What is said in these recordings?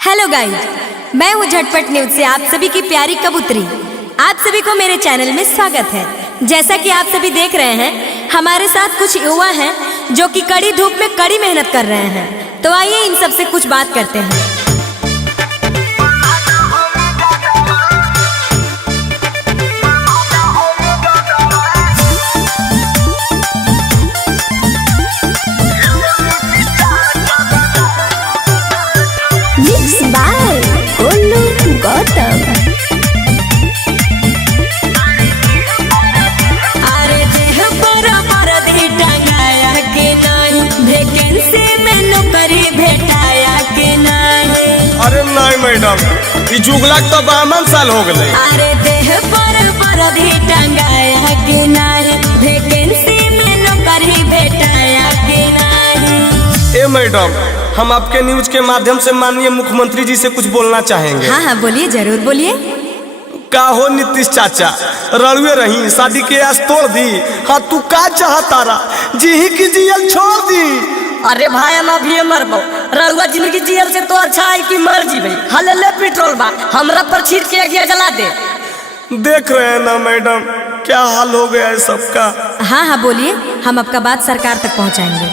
Hello guys, मैं हूँ झटपट न्यूज से आप सभी की प्यारी कबूतरी। आप सभी को मेरे चैनल में स्वागत है। जैसा कि आप सभी देख रहे हैं, हमारे साथ कुछ युवा हैं जो कि कड़ी धूप में कड़ी मेहनत कर रहे हैं। तो आइए इन सब से कुछ बात करते हैं। अरे नहीं मैडम, ई जुगला तो 52 साल हो गए। अरे देह पर टंगाया के नाही, वैकेंसी में नौकरी भेटाया के नाही। ए मैडम, हम आपके न्यूज के माध्यम से माननीय मुख्यमंत्री जी से कुछ बोलना चाहेंगे। हाँ बोलिए, जरूर बोलिए। का हो नीतीश चाचा, रड़ुए रही शादी के आस तोड़ दी। हाँ तू का चाहता रहा जी ही की जियल छोड़ दी। अरे भाई हम अभी मरबो, रउआ जिंदगी जियल से तो अच्छा है कि मर जीवे। हल्ले पेट्रोल बा हमरा पर छीट के आगे जला दे। देख रहे हैं ना मैडम, क्या हाल हो गया है सबका। हाँ बोलिए, हम आपका बात सरकार तक पहुँचाएंगे।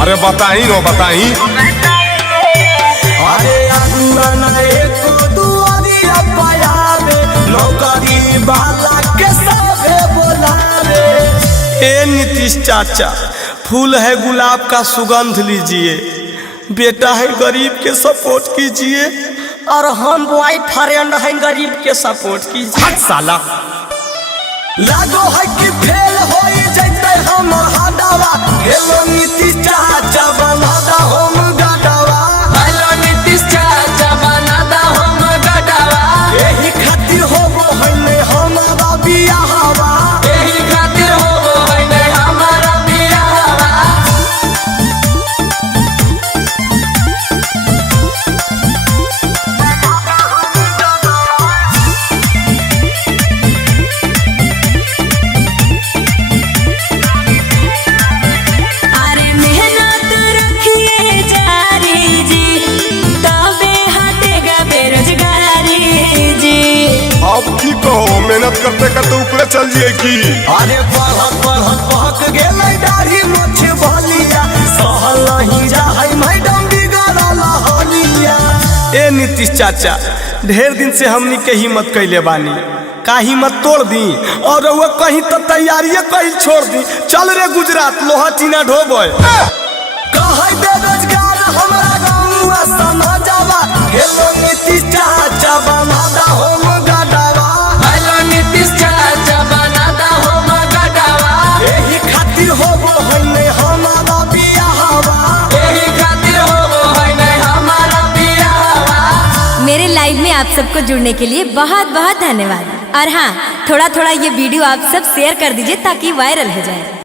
अरे बताई नो बताई। अरे ए नीतीश चाचा, फूल है गुलाब का सुगंध लीजिए, बेटा है गरीब के सपोर्ट कीजिए। और हम बॉय फ्रेंड है गरीब के सपोर्ट कीजिए। साला लागो है कि फेल हो जैते हम हटावा। हेलो नीतीश चाचा बना दा हम गटावा। हेलो नीतीश चाचा बना दा हम गटावा। यही खातिर होबो है ने हमारा बियाहवा। यही खातिर होबो है ने हमारा बियाहवा। मेहनत करते करते ऊपर चल जाए की। अरे पढ़त गेलै दाढ़ी मोछ भलिया, सहल नहीं जा है मैडम बिगड़ल हलिया। ए नीतीश चाचा, ढेर दिन से हमनी के हिम्मत कैले बानी, का हिम्मत तोड़ दी और वो कहीं तो तैयारियां कहीं छोड़ दी। चल रे गुजरात लोहा टीना ढोबे। कहै बेरोजगार हमरा गाँव समाजवा। हेलो नीतीश चाचा बना दा हम गटावा। हेलो नीतीश चाचा बना दा हम गटावा। यही खातिर होबो है ने हमारा बियाहवा। यही खातिर होबो है ने हमारा बियाहवा। मेरे लाइव में आप सबको जुड़ने के लिए बहुत बहुत धन्यवाद। और हाँ, थोड़ा ये वीडियो आप सब शेयर कर दीजिए ताकि वायरल हो जाए।